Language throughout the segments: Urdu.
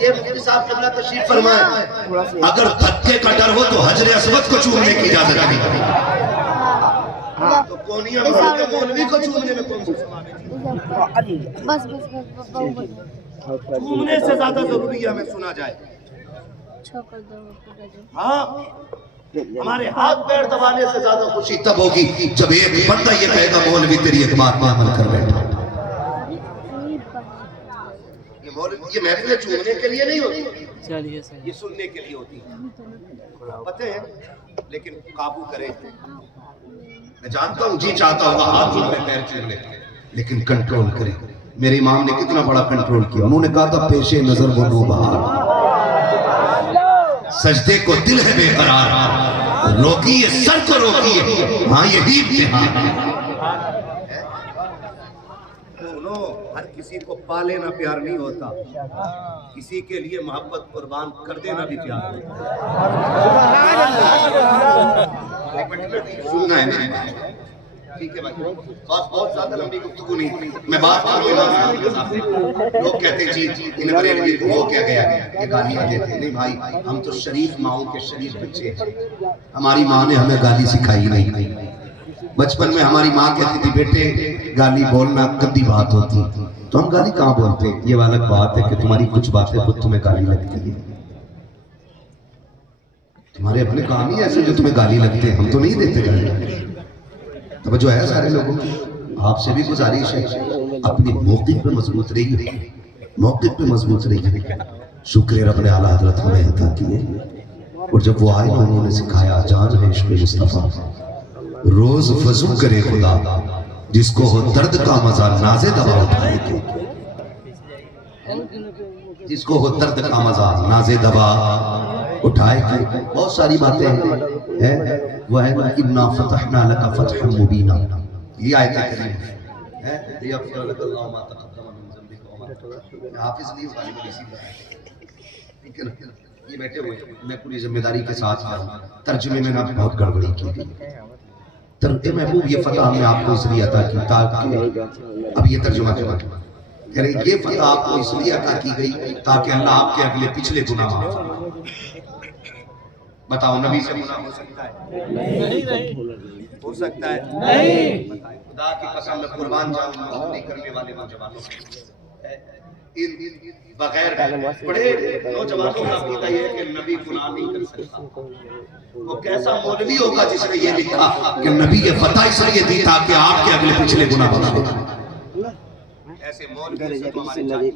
یہ مفتی صاحب قبلہ تشریف فرمائے، اگر دھکے کا ڈر ہو تو حجر اسود کو چومنے کی اجازت نہیں، تو کونیا مولوی کو چومنے میں کون سی بس چومنے سے زیادہ ضروری ہے ہمیں سنا جائے۔ ہاں ہمارے ہاتھ پیر دبانے سے زیادہ خوشی تب ہوگی جب ایک بندہ یہ کہے گا مولوی تیری ایک بات میں عمل کر بیٹھا۔ یہ محفلیں چومنے کے لیے نہیں ہوتی، یہ سننے کے لیے ہوتی پتہ ہے، لیکن قابو کریں۔ میں جانتا ہوں جی چاہتا ہوگا ہاتھ چوم میں پیر چوم لے، لیکن کنٹرول کریں۔ میرے امام نے کتنا بڑا کنٹرول کیا، انہوں نے کہا تھا پیش نظر وہ رو بہار، سجدے کو دل ہے بے قرار، روکیے سر کو روکیے، ہاں یہی امتحان ہے۔ ہر کسی کو پا لینا پیار نہیں ہوتا، کسی کے لیے محبت قربان کر دینا بھی پیار سننا ہے نا، ٹھیک ہے بھائی، بہت زیادہ لمبی گفتگو نہیں، میں بات کروں گا۔ لوگ کہتے ہیں جی انہیں بریلوی کو ہو کیا گیا، یہ گالیاں دیتے ہیں۔ نہیں بھائی، ہم تو شریف ماؤں کے شریف بچے ہیں، ہماری ماں نے ہمیں گالی سکھائی نہیں۔ بچپن میں ہماری ماں کہتی تھی بیٹے گالی بولنا گندی بات ہوتی، تو ہم گالی کہاں بولتے ہیں؟ یہ الگ بات ہے کہ تمہاری کچھ باتیں خود تمہیں گالی لگتی ہیں، تمہارے اپنے کام ہی ایسے جو تمہیں گالی لگتے ہیں، ہم تو نہیں دیتے گالی۔ توجہ ہے سارے لوگوں کی، آپ سے بھی گزارش ہے اپنی موقف پہ مضبوط رہیے، موقف پہ مضبوط رہیے۔ شکر رب نے اعلیٰ حضرت ہمیں عطا کیے، اور جب وہ آئے انہوں نے سکھایا جان ہے عشق مصطفیٰ، روز وضو کرے خدا، جس کو ہو درد کا مزہ نازے دوا اٹھائے گی، جس کو ہو درد کا مزہ نازے دوا اٹھائے گی۔ بہت ساری باتیں ہیں، وہ ہے اِنَّا فَتَحْنَا لَكَ فَتْحًا مُبِينًا، یہ آیت کریم ہے، لِيَغْفِرَ لَكَ اللَّهُ مَا تَقَدَّمَ مِن ذَنبِكَ وَمَا تَأَخَّرَ۔ حافظ نہیں ہوگا لیکن اسی طرح، ٹھیک ہے نا، یہ بیٹھے ہوئے میں پوری ذمہ داری کے ساتھ آ رہا ہوں، ترجمے میں نہ بہت گڑبڑی کی گئی۔ اے محبوب یہ فتح ہم نے آپ کو اس لیے عطا کی تاکہ، اب یہ ترجمہ کرنا کہہ رہے یہ فتح آپ کو اس لیے عطا کی گئی تاکہ اللہ آپ کے اگلے پچھلے گناہ معاف فرمائے۔ بتاؤ نبی سے گناہ ہو سکتا ہے؟ نہیں ہو سکتا ہے، نہیں۔ خدا کی قسم میں قربان جاؤں نہیں کرنے والے نوجوانوں بغیر بڑے نوجوانوں کا عقیدہ یہ ہے کہ نبی گناہ نہیں کر سکتا۔ وہ کیسا مولوی ہوگا جس نے یہ لکھا کہ نبی یہ فتح اس لیے دی تاکہ آپ کے اگلے پچھلے گناہ بخش دے۔ ایسے مولوی سے تو ہمارے چاہیے۔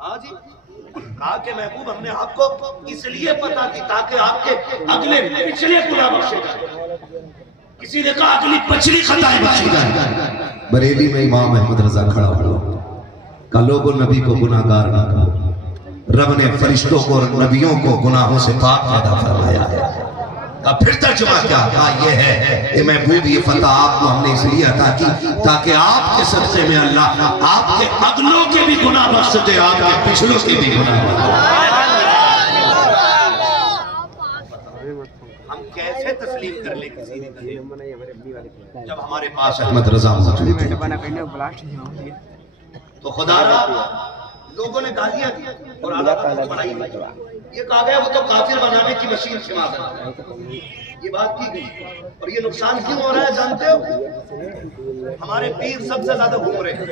ہاں جی، کہا کہ محبوب ہم نے آپ کو اس لیے فتح دی تاکہ آپ کے اگلے پچھلے گناہ بخشے جائیں۔ کسی نے کہا اگلی پچھلی خطائیں بخشی جائیں۔ بریلی میں امام احمد رضا کھڑا ہوا کہ لوگوں نبی کو گناہگار نہ کہو، رب نے فرشتوں کو اور نبیوں کو گناہوں سے پاک پیدا فرمایا ہے۔ پھر ترجمہ کیا کہا یہ ہے کہ محبوب یہ فتح آپ کو ہم نے اس لیے عطا کی تاکہ آپ کے صدقے میں اللہ آپ کے اگلوں کے بھی گناہ بخش دے، آپ کے پچھلوں کے بھی گناہ بخش دے۔ ہم کیسے تسلیم کر لیں کسی نے جب ہمارے پاس احمد رضا موجود ہے؟ تو خدا را لوگوں نے گالیاں دی اور اعلیٰ کو پڑھائی نہیں، یہ کہا گیا وہ تو کافر بنانے کی مشین سے معذرت، یہ بات کی گئی۔ اور یہ نقصان کیوں ہو رہا ہے جانتے ہو؟ ہمارے پیر سب سے زیادہ گھوم رہے ہیں،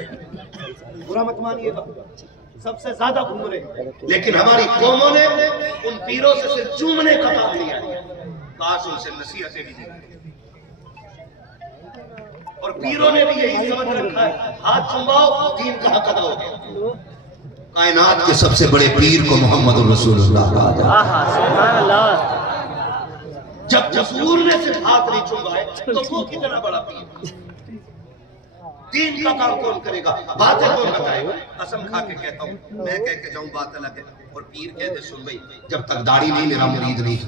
برا مت مانیے گا، سب سے زیادہ گھوم رہے ہیں، لیکن ہماری قوموں نے ان پیروں سے صرف چومنے کا کام لیا ہے، کاش ان سے نصیحتیں بھی دی۔ اور پیروں نے بھی یہی سمجھ رکھا ہے ہاتھ چمباؤ دین کا حق ادا ہو گیا۔ کائنات کے سب سے بڑے پیر کو محمد الرسول اللہ کہا جاتا ہے۔ جب حضور نے صرف ہاتھ نہیں چمبائے تو وہ کتنا بڑا پیر؟ دین کا کام کون کرے گا؟ باتیں کون بتائے گا؟ قسم کھا کے کہتا ہوں، میں کہہ کے جاؤں بات الگ ہے اور پیر کہتے سن بھئی جب تک داڑھی نہیں میرا مرید نہیں،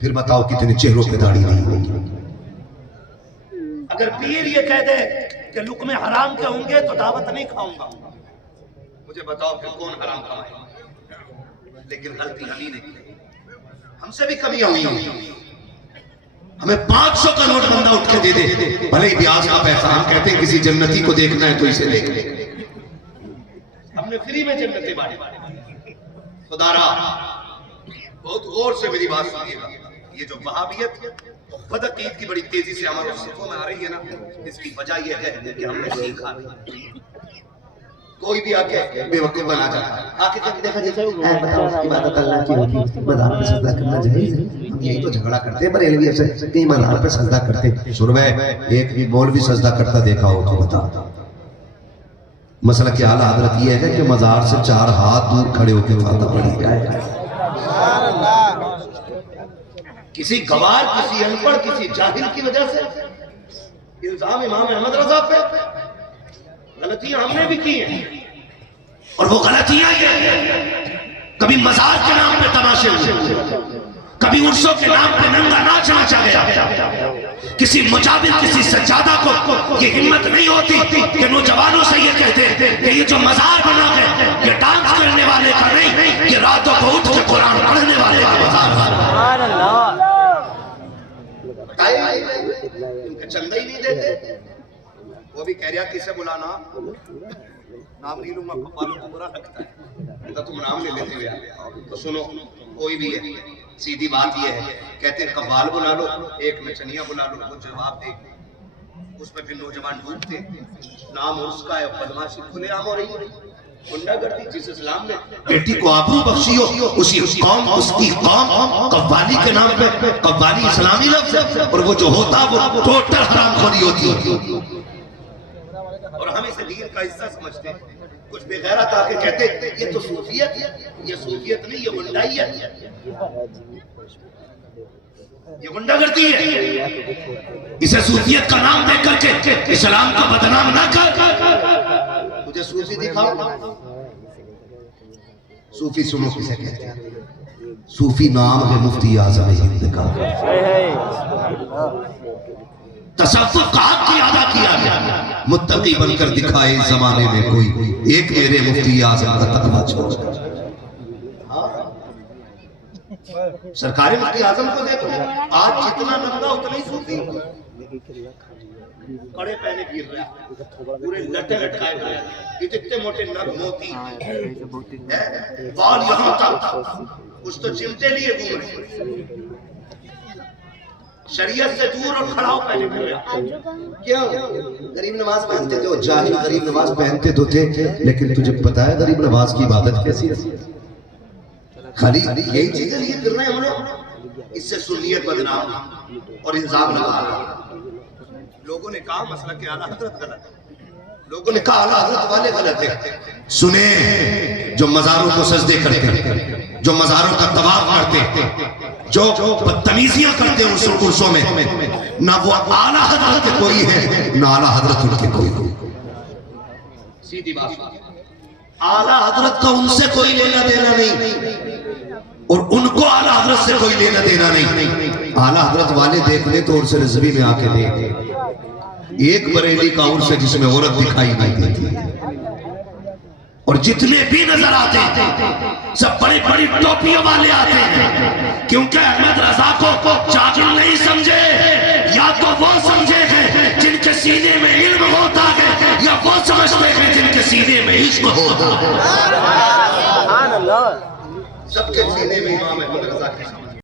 پھر بتاؤ کتنے چہروں پہ داڑھی نہیں ہوئی۔ اگر پیر یہ کہہ دے کہ لقمے حرام کے ہوں گے تو دعوت نہیں کھاؤں گا، مجھے بتاؤ پھر کون حرام کھائے؟ لیکن غلطی ہم ہی نے کی، ہم سے بھی کمیاں ہوئی ہیں۔ ہمیں 500 کا نوٹ بندہ اٹھ کے دے دے، بھلے ہی بیاض کا پیسہ، ہم کہتے ہیں کسی جنتی کو دیکھنا ہے تو اسے دیکھ لے۔ ہم ہمیں فری میں جنتیں بانٹی. خدا را بہت غور سے میری بات سنیے گا. یہ جو وہابیت بدعقید کی بڑی تیزی سے ہمارے صفوں میں آ رہی ہے نا، اس کی وجہ یہ ہے کہ ہم نے سیکھا نہیں. کوئی بھی آکے بے وقوف بنا جاتا ہے. آکے کبھی دیکھا جیسے بتاؤ عبادت اللہ کی ہوتی، مزار پہ سجدہ کرنا جائز ہے؟ ہم یہی تو جھگڑا کرتے ہیں بریلوی سے کہیں مزار پہ سجدہ کرتے. سنوے ایک بھی مولوی سجدہ کرتا دیکھا ہو تو بتا. مسئلہ کہ اعلیٰ حضرت یہ ہے کہ مزار سے 4 ہاتھ دور کھڑے ہو کے فاتحہ پڑھی جائے. کسی گوار، کسی انپڑھ، کسی جاہل کی وجہ سے الزام امام احمد رضا پہ. غلطیاں ہم نے بھی کی ہیں، اور وہ غلطیاں یہ ہیں کبھی مزار کے نام پہ تماشے ہوئے، کبھی عرسوں کے نام پہ ننگا ناچ ناچا گیا. کسی مجابر، کسی سجادہ کو یہ ہمت نہیں ہوتی کہ نوجوانوں سے یہ کہتے کہ یہ جو مزار بنا ہے یہ ڈانس کرنے والے کا نہیں، یہ راتوں کو اٹھ کے قرآن پڑھنے والے کا مزار ہے. ان کا چندہ ہی نہیں دیتے. وہ بھی کہہ رہا کسے بلانا، نام نہیں لوں گا، والوں کو برا لگتا ہے تو تم نام لے لیتے ہوئے. تو سنو، کوئی بھی ہے سیدھی بات یہ ہے، کہتے ہیں قوال بلا لو، ایک نچنیاں بلا لو، وہ جواب دے. اس میں پھر نوجوان ڈوبتے. نام اس کا ہے، بدماشی کھلے عام ہو رہی ہے. گنڈا گردی جس اسلام میں بیٹی کو آبرو بخشی ہو، اسی قوم، اس کی قوم قوالی کے نام پہ، قوالی اسلامی لفظ ہے، اور وہ جو ہوتا وہ ٹوٹل حرام خوری ہوتی. اور ہم اسے دین کا حصہ سمجھتے ہیں. کچھ بے غیرت آ کے کہتے یہ تو صوفیت ہے. یہ صوفیت نہیں، یہ گنڈائیت ہے، یہ گنڈا گردی ہے. اسے صوفیت کا نام دے کر کے اسلام کا بدنام نہ کر. مجھے صوفی دکھاؤ. صوفی سنو کسے کہتے ہیں؟ صوفی نام ہے مفتی اعظم ہند کا. تصوف کا حق کی ادا کیا گیا. متقی بن کر دکھائے اس زمانے میں کوئی، ایک میرے مفتی اعظم کا تقویٰ چھوڑ. سرکار مفتی اعظم کو دیکھو، آج جتنا ننگا اتنا ہی صوفی. کڑے پہنے پھر رہا ہے، پورے لٹے لٹکائے ہوئے، اتنے موٹے نگ موتی، بال یہاں تک، کچھ تو چمٹے لیے گھوم رہے، شریعت سے دور اور کھڑاؤ پہنے پھر رہا. کیوں؟ غریب نواز پہنتے تھے. جاہل غریب نواز پہنتے تو تھے، لیکن تجھے پتا ہے غریب نواز کی عبادت کیسی ہے؟ خالی یہی چیزیں لیے کر رہے ہیں ہم لوگ. اس سے سنیت بدنام اور الزام لگا رہا ہے. لوگوں نے کہا مسئلہ کہ اعلیٰ حضرت غلط ہے، لوگوں نے کہا اعلیٰ حضرت والے غلط ہیں. سنیں، جو مزاروں کو سجدے کرتے، جو مزاروں کا طواف کرتے، جو بدتمیزیاں کرتے ہیں عرصوں میں، نہ وہ اعلیٰ حضرت کے کوئی ہے، نہ اعلیٰ حضرت ان کے کوئی. سیدھی بات، اعلیٰ حضرت کا ان سے کوئی لینا دینا نہیں، اور ان کو اعلیٰ حضرت سے کوئی لینا دینا نہیں. اعلیٰ حضرت والے دیکھ لے تو عرص رضوی میں آ کے دیکھ. ایک بریلی کا عرص ہے جس میں عورت دکھائی نہیں دیتی، اور جتنے بھی نظر آتے ہیں سب بڑی بڑی ٹوپیوں والے آتے ہیں، کیونکہ احمد رضا کو جاہل نہیں سمجھے. یا تو وہ سمجھے ہیں جن کے سینے میں علم ہوتا ہے، یا وہ سمجھتے ہیں جن کے سینے میں عشق ہوتا ہے. سب کے سینے میں امام احمد رضا کے